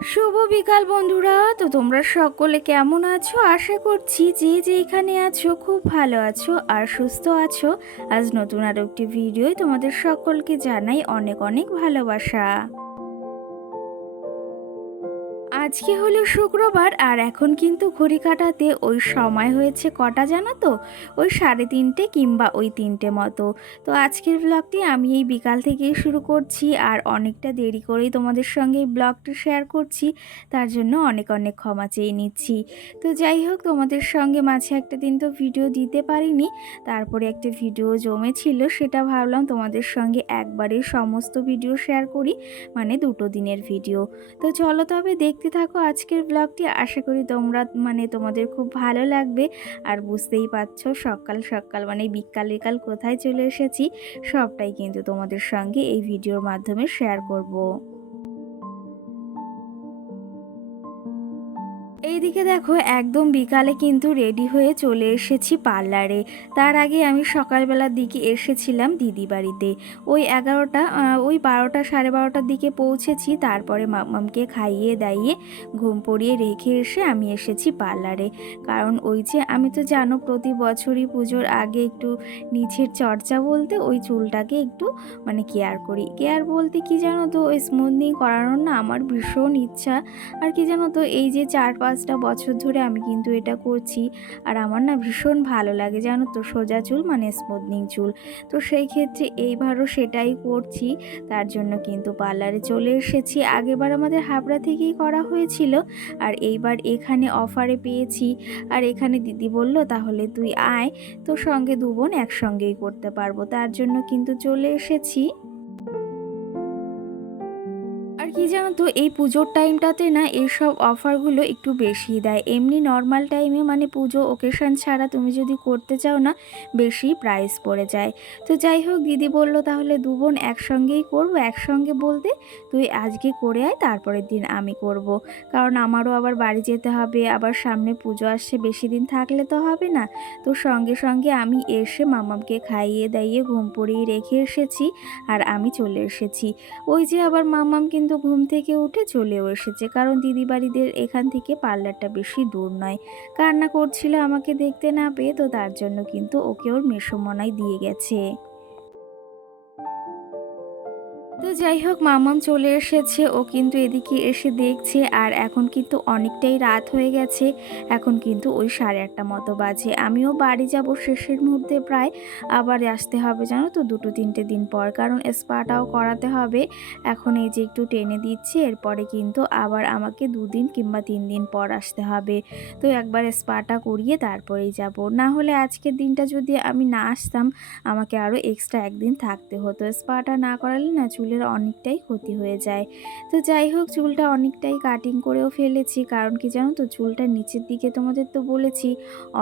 শুভ বিকাল বন্ধুরা। তো তোমরা সকলে কেমন আছো? আশা করছি যে যেখানে আছো খুব ভালো আছো আর সুস্থ আছো। আজ নতুন আরো একটি ভিডিওয় তোমাদের সকলকে জানাই অনেক অনেক ভালোবাসা। আজকে হলো শুক্রবার আর এখন কিন্তু ঘড়ি কাটাতে ওই সময় হয়েছে কটা জানো তো? ওই 3:30 কিংবা ওই 3টে মতো। তো আজকের ব্লগটি আমি এই বিকাল থেকেই শুরু করছি আর অনেকটা দেরি করেই তোমাদের সঙ্গে এই ব্লগটি শেয়ার করছি, তার জন্য অনেক অনেক ক্ষমা চেয়ে নিচ্ছি। তো যাই হোক, তোমাদের সঙ্গে মাঝে একটা দিন তো ভিডিও দিতে পারিনি, তারপরে একটা ভিডিও জমেছিল, সেটা ভাবলাম তোমাদের সঙ্গে একবারে সমস্ত ভিডিও শেয়ার করি, মানে 2টো দিনের ভিডিও। তো চলো তবে দেখতে থাকো আজকের ব্লগটি। আশা করি তোমাদের খুব ভালো লাগবে। আর বুঝতেই পারছো সকাল সকাল মানে বিকাল বিকাল কোথায় চলে এসেছি, সবটাই কিন্তু তোমাদের সঙ্গে এই ভিডিওর মাধ্যমে শেয়ার করব। এইদিকে দেখো একদম বিকালে কিন্তু রেডি হয়ে চলে এসেছি পার্লারে। তার আগে আমি সকালবেলার দিকে এসেছিলাম দিদি বাড়িতে। ওই 11টা ওই 12টা 12:30টার দিকে পৌঁছেছি। তারপরে মাম্মামকে খাইয়ে দাইয়ে ঘুম পড়িয়ে রেখে এসে আমি এসেছি পার্লারে। কারণ ওই যে আমি তো জানো প্রতি বছরই পুজোর আগে একটু নিচের চর্চা বলতে ওই চুলটাকে একটু কেয়ার করি। কেয়ার বলতে কি জানো তো, ওই স্মুথনিং করানোর না আমার ভীষণ ইচ্ছা। আর কি জানো তো, এই যে 4-5টা বছর ধরে আমি কিন্তু এটা করছি আর আমার না ভীষণ ভালো লাগে জানো তো, সোজা চুল মানে স্মুথনিং চুল। তো সেই ক্ষেত্রে এইবারও সেটাই করছি, তার জন্য কিন্তু পার্লারে চলে এসেছি। আগেরবার আমাদের হাবড়া থেকেই করা হয়েছিল আর এইবার এখানে অফারে পেয়েছি। আর এখানে দিদি বলল তাহলে তুই আয়, তো সঙ্গে 2 বোন একসঙ্গেই করতে পারবো, তার জন্য কিন্তু চলে এসেছি। আর কি জানো তো, এই পুজোর টাইমটাতে না এইসব অফারগুলো একটু বেশি দেয়। এমনি নর্মাল টাইমে মানে পুজো ওকেশন ছাড়া তুমি যদি করতে চাও না, বেশি প্রাইস পড়ে যায়। তো যাই হোক, দিদি বলল তাহলে 2 বোন একসঙ্গেই করব। একসঙ্গে বলতে তুই আজকে করে আয়, তারপরের দিন আমি করব। কারণ আমারও আবার বাড়ি যেতে হবে, আবার সামনে পুজো আসছে, বেশি দিন থাকলে তো হবে না। তো সঙ্গে সঙ্গে আমি এসে মামামকে খাইয়ে দাইয়ে ঘুম পড়িয়ে রেখে এসেছি আর আমি চলে এসেছি। ওই যে আবার মাম্মাম কিন্তু ঘুম থেকে উঠে চলেও এসেছে, কারণ দিদি বাড়িদের এখান থেকে পার্লারটা বেশি দূর নয়। কান্না করছিল আমাকে দেখতে না পেয়ে, তো তার জন্য কিন্তু ওকে ওর মেসোমনাই দিয়ে গেছে। তো যাই হোক, মামাম চলে এসেছে, ও কিন্তু এদিকে এসে দেখছে। আর এখন কিন্তু অনেকটাই রাত হয়ে গেছে, এখন কিন্তু ওই 8:30 মতো বাজে। আমিও বাড়ি যাব শেষের মুহূর্তে প্রায়। আবার আসতে হবে জানো তো 2-3টে দিন পর, কারণ স্পাটাও করাতে হবে। এখন এই যে একটু টেনে দিচ্ছে, এরপরে কিন্তু আবার আমাকে 2 দিন কিংবা 3 দিন পর আসতে হবে। তো একবার স্পাটা করিয়ে তারপরেই যাব। না হলে আজকের দিনটা যদি আমি না আসতাম, আমাকে আরও এক্সট্রা 1 দিন থাকতে হতো। স্পাটা না করালে না চুলের অনেকটাই ক্ষতি হয়ে যায়। তো যাই হোক, চুলটা অনেকটাই কাটিং করেও ফেলেছি, কারণ কি জানো তো, চুলটা নিচের দিকে তোমাদের তো বলেছি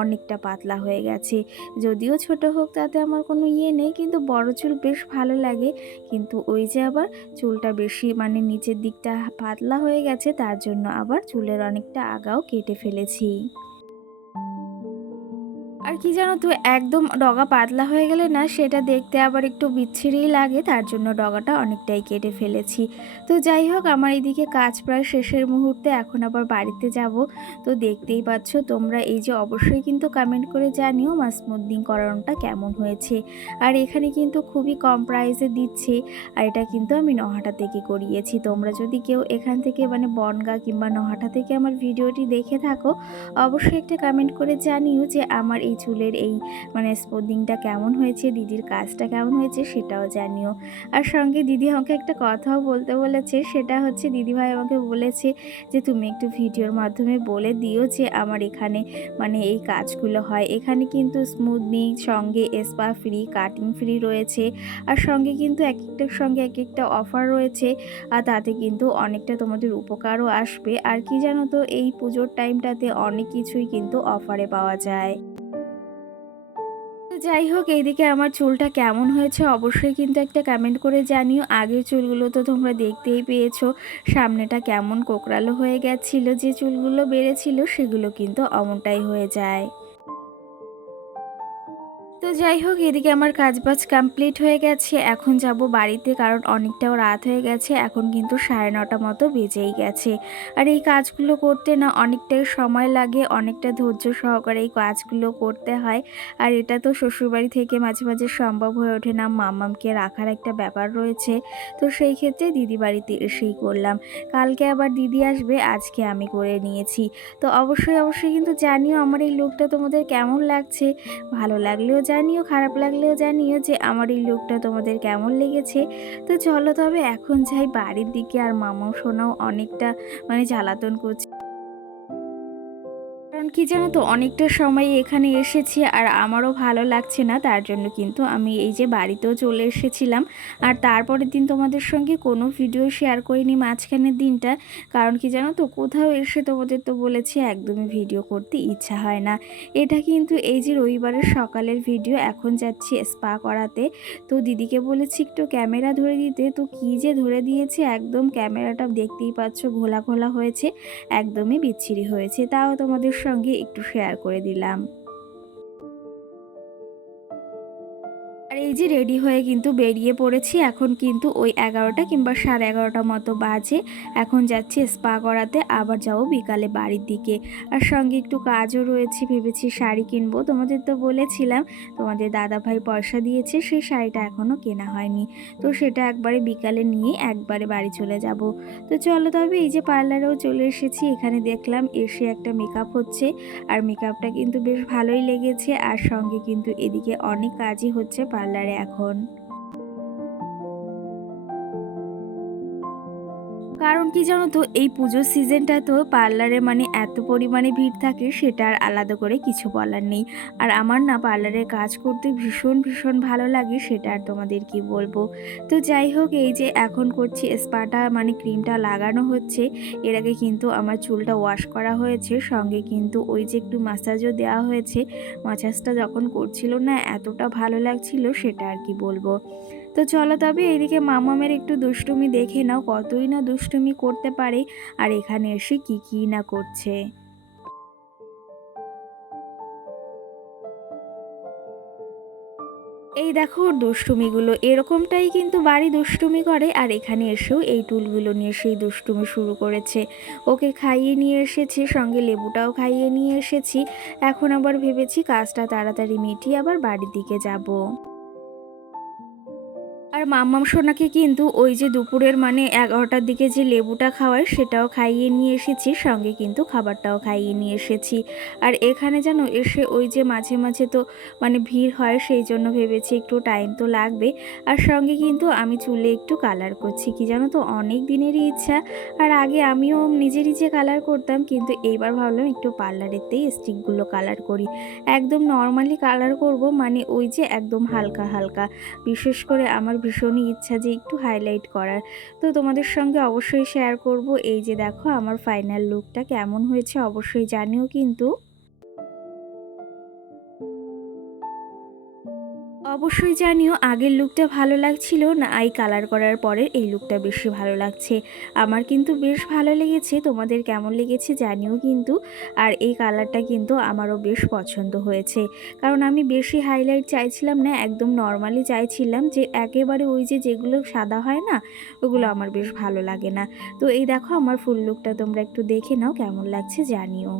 অনেকটা পাতলা হয়ে গেছে। যদিও ছোট হোক তাতে আমার কোনো ইয়ে নেই, কিন্তু বড় চুল বেশ ভালো লাগে। কিন্তু ওই যে আবার চুলটা বেশি নিচের দিকটা পাতলা হয়ে গেছে, তার জন্য আবার চুলের অনেকটা আগাও কেটে ফেলেছি। আর কি জানো তো, একদম ডগা পাতলা হয়ে গেলে না সেটা দেখতে আবার একটু বিচ্ছিরিই লাগে, তার জন্য ডগাটা অনেকটাই কেটে ফেলেছি। তো যাই হোক, আমার এদিকে কাজ প্রায় শেষের মুহূর্তে, এখন আবার বাড়িতে যাব। তো দেখতেই পাচ্ছ তোমরা, এই যে অবশ্যই কিন্তু কমেন্ট করে জানিও আমার স্মুথনিং করানোটা কেমন হয়েছে। আর এখানে কিন্তু খুবই কম প্রাইসে দিচ্ছে, আর এটা কিন্তু আমি নহাটা থেকে করিয়েছি। তোমরা যদি কেউ এখান থেকে বনগাঁ কিংবা নহাটা থেকে আমার ভিডিওটি দেখে থাকো, অবশ্যই একটা কমেন্ট করে জানিও যে আমার এই চুলের এই স্পোর্টিংটা কেমন হয়েছে, দিদির কাজটা কেমন হয়েছে সেটাও জানিও। আর সঙ্গে দিদি আমাকে একটা কথাও বলতে বলেছে, সেটা হচ্ছে দিদিভাই আমাকে বলেছে যে তুমি একটু ভিডিওর মাধ্যমে বলে দিও যে আমার এখানে এই কাজগুলো হয়। এখানে কিন্তু স্মুথনিং সঙ্গে স্পা ফ্রি, কাটিং ফ্রি রয়েছে। আর সঙ্গে কিন্তু এক একটার সঙ্গে এক একটা অফার রয়েছে, আর তাতে কিন্তু অনেকটা তোমাদের উপকারও আসবে। আর কি জানো তো, এই পুজোর টাইমটাতে অনেক কিছুই কিন্তু অফারে পাওয়া যায়। তো যাই হোক, এইদিকে আমার চুলটা কেমন হয়েছে অবশ্যই কিন্তু একটা কমেন্ট করে জানিও। আগের চুলগুলো তো তোমরা দেখতেই পেয়েছো, সামনেটা কেমন কোকড়ালো হয়ে গেছিলো, যে চুলগুলো বেড়েছিল সেগুলো কিন্তু অমনটাই হয়ে যায়। তো যাই হোক, এদিকে আমার কাজবাজ কমপ্লিট হয়ে গেছে। এখন যাব বাড়িতে, কারণ অনেকটাও রাত হয়ে গেছে। এখন কিন্তু 9:30 মতো বেজেই গেছে। আর এই কাজগুলো করতে না অনেকটাই সময় লাগে, অনেকটা ধৈর্য সহকারে এই কাজগুলো করতে হয়। আর এটা তো শ্বশুরবাড়ি থেকে মাঝে মাঝে সম্ভব হয়ে ওঠে না, মাম্মামকে রাখার একটা ব্যাপার রয়েছে। তো সেই ক্ষেত্রে দিদি বাড়িতে এসেই করলাম। কালকে আবার দিদি আসবে, আজকে আমি করে নিয়েছি। তো অবশ্যই অবশ্যই কিন্তু জানিও আমার এই লুকটা তোমাদের কেমন লাগছে। ভালো লাগলেও জানিও, খারাপ লাগলেও জানিও যে আমার এই লুকটা তোমাদের কেমন লেগেছে। তো চলো তবে এখন যাই বাড়ির দিকে। আর মামাও সোনাও অনেকটা জ্বালাতন করছে, কারণ কি জানো তো, অনেকটা সময় এখানে এসেছি আর আমারও ভালো লাগছে না। তার জন্য কিন্তু আমি এই যে বাড়িতেও চলে এসেছিলাম। আর তারপরের দিন তোমাদের সঙ্গে কোনো ভিডিও শেয়ার করিনি মাঝখানের দিনটা, কারণ কি জানো তো, কোথাও এসে তোমাদের তো বলেছি একদমই ভিডিও করতে ইচ্ছা হয় না। এটা কিন্তু এই যে রবিবারের সকালের ভিডিও। এখন যাচ্ছি স্পা করাতে। তো দিদিকে বলেছি একটু ক্যামেরা ধরে দিতে, তো কী যে ধরে দিয়েছে, একদম ক্যামেরাটা দেখতেই পাচ্ছ ঘোলা ঘোলা হয়েছে, একদমই বিচ্ছিরি হয়েছে। তাও তোমাদের সঙ্গে একটু শেয়ার করে দিলাম। আর এই যে রেডি হয়ে কিন্তু বেরিয়ে পড়েছি। এখন কিন্তু ওই 11টা কিংবা 11:30 মতো বাজে। এখন যাচ্ছি স্পা করাতে, আবার যাবো বিকালে বাড়ির দিকে। আর সঙ্গে একটু কাজও রয়েছে, ভেবেছি শাড়ি কিনবো। তোমাদের তো বলেছিলাম তোমাদের দাদাভাই পয়সা দিয়েছে, সেই শাড়িটা এখনও কেনা হয়নি। তো সেটা একবারে বিকালে নিয়ে একবারে বাড়ি চলে যাব। তো চলো তবে এই যে পার্লারেও চলে এসেছি। এখানে দেখলাম এসে একটা মেকআপ হচ্ছে, আর মেকআপটা কিন্তু বেশ ভালোই লেগেছে। আর সঙ্গে কিন্তু এদিকে অনেক কাজই হচ্ছে পার্লারে এখন। কারণ কি জানো তো, এই পুজোর সিজনটা তো পার্লারে এত পরিমাণে ভিড় থাকে, সেটা আর আলাদা করে কিছু বলার নেই। আর আমার না পার্লারে কাজ করতে ভীষণ ভীষণ ভালো লাগে, সেটা আর তোমাদের কি বলবো। তো যাই হোক, এই যে এখন করছি স্পাটা, ক্রিমটা লাগানো হচ্ছে। এর আগে কিন্তু আমার চুলটা ওয়াশ করা হয়েছে, সঙ্গে কিন্তু ওই যে একটু ম্যাসাজও দেওয়া হয়েছে। ম্যাসাজটা যখন করছিল না, এতটা ভালো লাগছিল, সেটা আর কি বলবো। তো চলো তবে এইদিকে মামামের একটু দুষ্টুমি দেখে নাও, কতই না দুষ্টুমি করতে পারে, আর এখানে এসে কি না করছে। এই দেখো ওর দুষ্টুমিগুলো, এরকমটাই কিন্তু বাড়ি দুষ্টুমি করে। আর এখানে এসেও এই টুলগুলো নিয়ে সেই দুষ্টুমি শুরু করেছে। ওকে খাইয়ে নিয়ে এসেছি, সঙ্গে লেবুটাও খাইয়ে নিয়ে এসেছি। এখন আবার ভেবেছি কাজটা তাড়াতাড়ি মিটিয়ে আবার বাড়ির দিকে যাব। আর মাম্মাম সোনাকে কিন্তু ওই যে দুপুরের 11টার দিকে যে লেবুটা খাওয়ায়, সেটাও খাইয়ে নিয়ে এসেছি, সঙ্গে কিন্তু খাবারটাও খাইয়ে নিয়ে এসেছি। আর এখানে যেন এসে ওই যে মাঝে মাঝে তো ভিড় হয়, সেই জন্য ভেবেছি একটু টাইম তো লাগবে। আর সঙ্গে কিন্তু আমি চুলে একটু কালার করছি, কি জানো তো, অনেক দিনেরই ইচ্ছা। আর আগে আমিও নিজে নিজে কালার করতাম, কিন্তু এইবার ভাবলাম একটু পার্লারেতেই স্টিকগুলো কালার করি। একদম নর্মালি কালার করব, ওই যে একদম হালকা হালকা। বিশেষ করে আমার ভীষণই ইচ্ছা যে একটু হাইলাইট করার। তো তোমাদের সঙ্গে অবশ্যই শেয়ার করব। এই যে দেখো আমার ফাইনাল লুকটা কেমন হয়েছে অবশ্যই জানিও কিন্তু। অবশ্যই জানিও আগের লুকটা ভালো লাগছিল না এই কালার করার পরের এই লুকটা বেশি ভালো লাগছে। আমার কিন্তু বেশ ভালো লেগেছে, তোমাদের কেমন লেগেছে জানিও কিন্তু। আর এই কালারটা কিন্তু আমারও বেশ পছন্দ হয়েছে, কারণ আমি বেশি হাইলাইট চাইছিলাম না, একদম নর্মালি চাইছিলাম, যে একেবারে ওই যে যেগুলো সাদা হয় না, ওগুলো আমার বেশ ভালো লাগে না। তো এই দেখো আমার ফুল লুকটা তোমরা একটু দেখে নাও, কেমন লাগছে জানিও।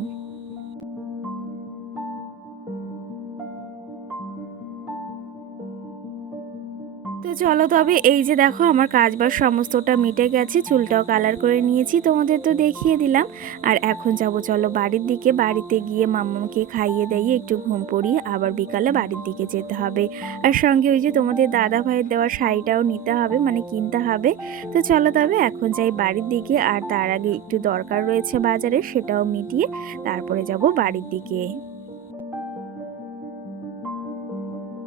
তো চলো তবে এই যে দেখো আমার কাজবাজ সমস্তটা মিটে গেছে, চুলটাও কালার করে নিয়েছি, তোমাদের তো দেখিয়ে দিলাম। আর এখন যাবো চলো বাড়ির দিকে। বাড়িতে গিয়ে মাম্মাকে খাইয়ে দিয়ে একটু ঘুম পড়িয়ে আবার বিকালে বাড়ির দিকে যেতে হবে। আর সঙ্গে ওই যে তোমাদের দাদা ভাইয়ের দেওয়া শাড়িটাও নিতে হবে, কিনতে হবে। তো চলো তবে এখন যাই বাড়ির দিকে। আর তার আগে একটু দরকার রয়েছে বাজারে, সেটাও মিটিয়ে তারপরে যাব বাড়ির দিকে।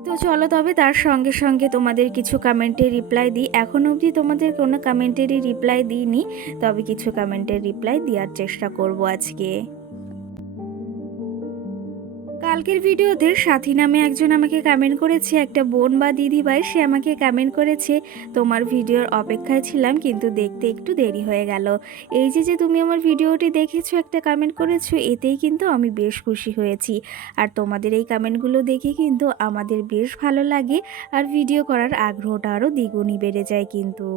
তো চলো তবে তার সঙ্গে সঙ্গে তোমাদের কিছু কমেন্টের রিপ্লাই দিই। এখন অবধি তোমাদের কোনো কমেন্টেরই রিপ্লাই দিইনি, তবে কিছু কমেন্টের রিপ্লাই দেওয়ার চেষ্টা করব আজকে। কালকের ভিডিওতে সাথী নামে একজন আমাকে কমেন্ট করেছে, একটা বোন বা দিদি ভাই, সে আমাকে কমেন্ট করেছে তোমার ভিডিওর অপেক্ষায় ছিলাম কিন্তু দেখতে একটু দেরি হয়ে গেল। এই যে যে তুমি আমার ভিডিওটি দেখেছো, একটা কমেন্ট করেছো, এতেই কিন্তু আমি বেশ খুশি হয়েছি। আর তোমাদের এই কমেন্টগুলো দেখে কিন্তু আমাদের বেশ ভালো লাগে, আর ভিডিও করার আগ্রহটা আরও দ্বিগুণই বেড়ে যায় কিন্তু।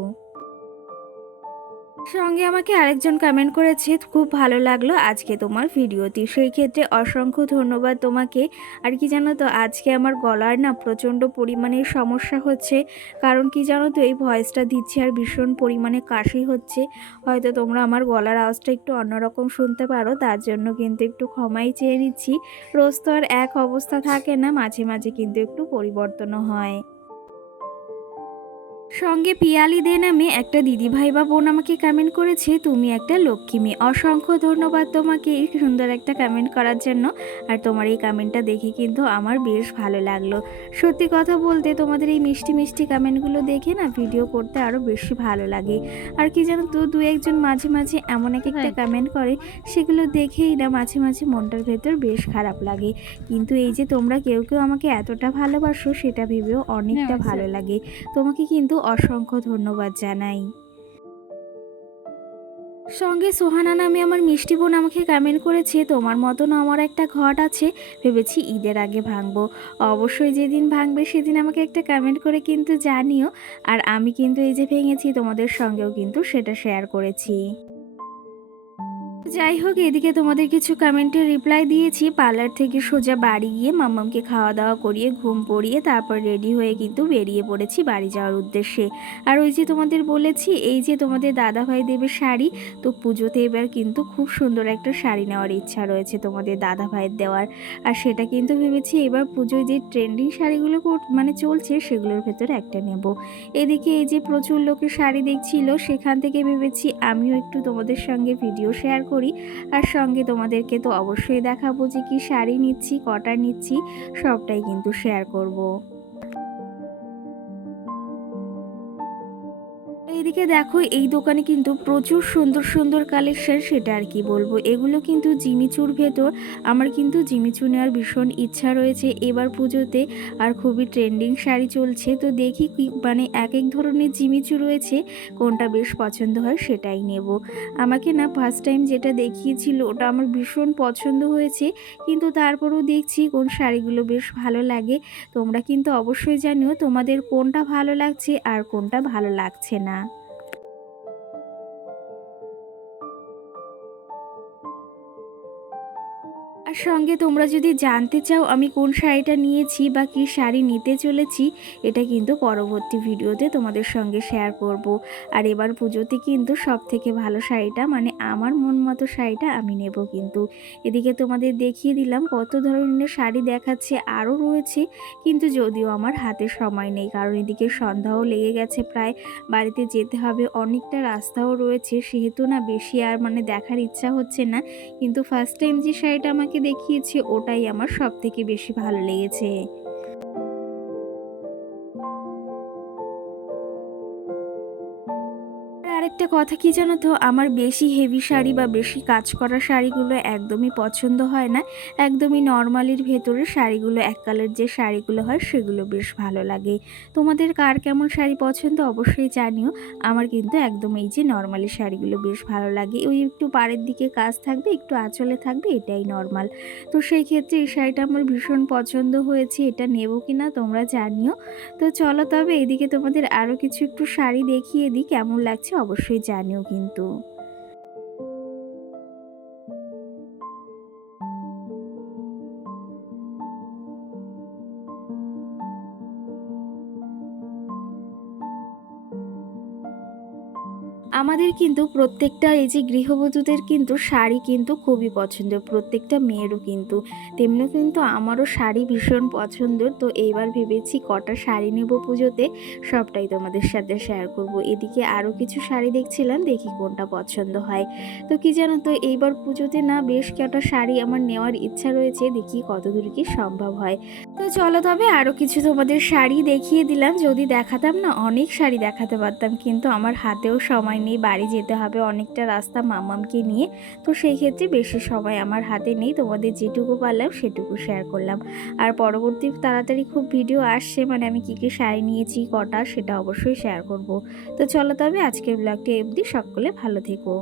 সঙ্গে আমাকে আরেকজন কমেন্ট করেছে, খুব ভালো লাগলো আজকে তোমার ভিডিওটি, সেই ক্ষেত্রে অসংখ্য ধন্যবাদ তোমাকে। আর কি জানো তো, আজকে আমার গলার না প্রচণ্ড পরিমাণে সমস্যা হচ্ছে। কারণ কি জানো তো, এই ভয়েসটা দিচ্ছি আর ভীষণ পরিমাণে কাশি হচ্ছে। হয়তো তোমরা আমার গলার আওয়াজটা একটু অন্যরকম শুনতে পারো, তার জন্য কিন্তু একটু ক্ষমাই চেয়ে নিচ্ছি। রোজ তো আর এক অবস্থা থাকে না, মাঝে মাঝে কিন্তু একটু পরিবর্তনও হয়। সঙ্গে পিয়ালি দে নামে একটা দিদিভাই বা বোন আমাকে কমেন্ট করেছে, তুমি একটা লক্ষ্মী মেয়ে। অসংখ্য ধন্যবাদ তোমাকে এই সুন্দর একটা কমেন্ট করার জন্য। আর তোমার এই কমেন্টটা দেখে কিন্তু আমার বেশ ভালো লাগলো। সত্যি কথা বলতে, তোমাদের এই মিষ্টি মিষ্টি কমেন্টগুলো দেখে না ভিডিও করতে আরও বেশি ভালো লাগে। আর কি জানো তো, দু একজন মাঝে মাঝে এমন এক একটা কমেন্ট করে, সেগুলো দেখেই না মাঝে মাঝে মনটার ভেতর বেশ খারাপ লাগে। কিন্তু এই যে তোমরা কেউ কেউ আমাকে এতটা ভালোবাসো, সেটা ভেবেও অনেকটা ভালো লাগে। তোমাকে কিন্তু অসংখ্য ধন্যবাদ জানাই। সঙ্গে সোহানা নামে আমার মিষ্টি বোন আমাকে কমেন্ট করেছে, তোমার মতন আমার একটা ঘট আছে, ভেবেছি ঈদের আগে ভাঙবো। অবশ্যই যেদিন ভাঙবে সেদিন আমাকে একটা কমেন্ট করে কিন্তু জানিও। আর আমি কিন্তু এই যে ভেঙেছি, তোমাদের সঙ্গেও কিন্তু সেটা শেয়ার করেছি। যাই হোক, এদিকে তোমাদের কিছু কমেন্টের রিপ্লাই দিয়েছি। পার্লার থেকে সোজা বাড়ি গিয়ে মাম্মামকে খাওয়া দাওয়া করিয়ে ঘুম পড়িয়ে তারপর রেডি হয়ে কিন্তু বেরিয়ে পড়েছি বাড়ি যাওয়ার উদ্দেশ্যে। আর ওই যে তোমাদের বলেছি, এই যে তোমাদের দাদাভাই দেবে শাড়ি, তো পুজোতে এবার কিন্তু খুব সুন্দর একটা শাড়ি নেওয়ার ইচ্ছা রয়েছে তোমাদের দাদাভাইয়ের দেওয়ার। আর সেটা কিন্তু ভেবেছি এবার পুজোয় যে ট্রেন্ডিং শাড়িগুলো মানে চলছে, সেগুলোর ভেতরে একটা নেব। এদিকে এই যে প্রচুর লোকে শাড়ি দেখছিল, সেখান থেকে ভেবেছি আমিও একটু তোমাদের সঙ্গে ভিডিও শেয়ার করি। আর সঙ্গে তোমাদেরকে তো অবশ্যই দেখাবো যে কি শাড়ি নিচ্ছি, কটা নিচ্ছি, সবটাই কিন্তু শেয়ার করব। এইদিকে দেখো, এই দোকানে কিন্তু প্রচুর সুন্দর সুন্দর কালেকশন, সেটা আর কি বলবো। এগুলো কিন্তু জিমিচুর ভেতর। আমার কিন্তু জিমিচু নেওয়ার ভীষণ ইচ্ছা রয়েছে এবার পুজোতে। আর খুবই ট্রেন্ডিং শাড়ি চলছে, তো দেখি কি মানে এক এক ধরনের জিমিচু রয়েছে, কোনটা বেশ পছন্দ হয় সেটাই নেব। আমাকে না ফার্স্ট টাইম যেটা দেখিয়েছিল ওটা আমার ভীষণ পছন্দ হয়েছে, কিন্তু তারপরেও দেখছি কোন শাড়িগুলো বেশ ভালো লাগে। তোমরা কিন্তু অবশ্যই জানিও তোমাদের কোনটা ভালো লাগছে আর কোনটা ভালো লাগছে না। আর সঙ্গে তোমরা যদি জানতে চাও আমি কোন শাড়িটা নিয়েছি বা কী শাড়ি নিতে চলেছি, এটা কিন্তু পরবর্তী ভিডিওতে তোমাদের সঙ্গে শেয়ার করব। আর এবার পুজোতে কিন্তু সব থেকে ভালো শাড়িটা, মানে আমার মন মতো শাড়িটা আমি নেব কিন্তু। এদিকে তোমাদের দেখিয়ে দিলাম কত ধরনের শাড়ি দেখাচ্ছে, আরও রয়েছে, কিন্তু যদিও আমার হাতে সময় নেই, কারণ এদিকে সন্ধ্যাও লেগে গেছে প্রায়, বাড়িতে যেতে হবে, অনেকটা রাস্তাও রয়েছে, সেহেতু না বেশি আর মানে দেখার ইচ্ছা হচ্ছে না। কিন্তু ফার্স্ট টাইম যে শাড়িটা আমাকে দেখিয়েছে ওটাই আমার সব থেকে বেশি ভালো লেগেছে। আরেকটা কথা কি জানো তো, আমার বেশি হেভি শাড়ি বা বেশি কাজ করা শাড়িগুলো একদমই পছন্দ হয় না। একদমই নর্মালির ভেতরে শাড়িগুলো, এক কালার যে শাড়িগুলো হয় সেগুলো বেশ ভালো লাগে। তোমাদের কার কেমন শাড়ি পছন্দ অবশ্যই জানিও। আমার কিন্তু একদম এই যে নর্মালি শাড়িগুলো বেশ ভালো লাগে, ওই একটু পাড়ের দিকে কাজ থাকবে, একটু আঁচলে থাকবে, এটাই নর্মাল। তো সেই ক্ষেত্রে এই শাড়িটা আমার ভীষণ পছন্দ হয়েছে, এটা নেব কিনা তোমরা জানিও। তো চলো তবে এদিকে তোমাদের আরও কিছু একটু শাড়ি দেখিয়ে দিই, কেমন লাগছে অবশ্যই জানিও কিন্তু। আমাদের কিন্তু প্রত্যেকটা এই যে গৃহবধূদের কিন্তু শাড়ি কিন্তু খুবই পছন্দ, প্রত্যেকটা মেয়েরও কিন্তু। তেমনি কিন্তু আমারও শাড়ি ভীষণ পছন্দ। তো এইবার ভেবেছি কটা শাড়ি নেব পুজোতে, সবটাই তোমাদের সাথে শেয়ার করব। এদিকে আরও কিছু শাড়ি দেখছিলাম, দেখি কোনটা পছন্দ হয়। তো কি জানো তো, এইবার পুজোতে না বেশ কটা শাড়ি আমার নেওয়ার ইচ্ছা রয়েছে, দেখি কতদূর কি সম্ভব হয়। তো চলো তবে আরও কিছু তোমাদের শাড়ি দেখিয়ে দিলাম। যদি দেখাতাম না অনেক শাড়ি দেখাতে পারতাম, কিন্তু আমার হাতেও সময় নেই, বাড়ি যেতে হবে অনেকটা রাস্তা মামামকে নিয়ে। তো সেই ক্ষেত্রে বেশি সময় আমার হাতে নেই, তোমাদের যেটুকু পারলাম সেটুকু শেয়ার করলাম। আর পরবর্তী তাড়াতাড়ি খুব ভিডিও আসছে, মানে আমি কী কী শাড়ি নিয়েছি কটা সেটা অবশ্যই শেয়ার করব। তো চলো তবে আজকের ব্লগটি অবধি, সকলে ভালো থেকো।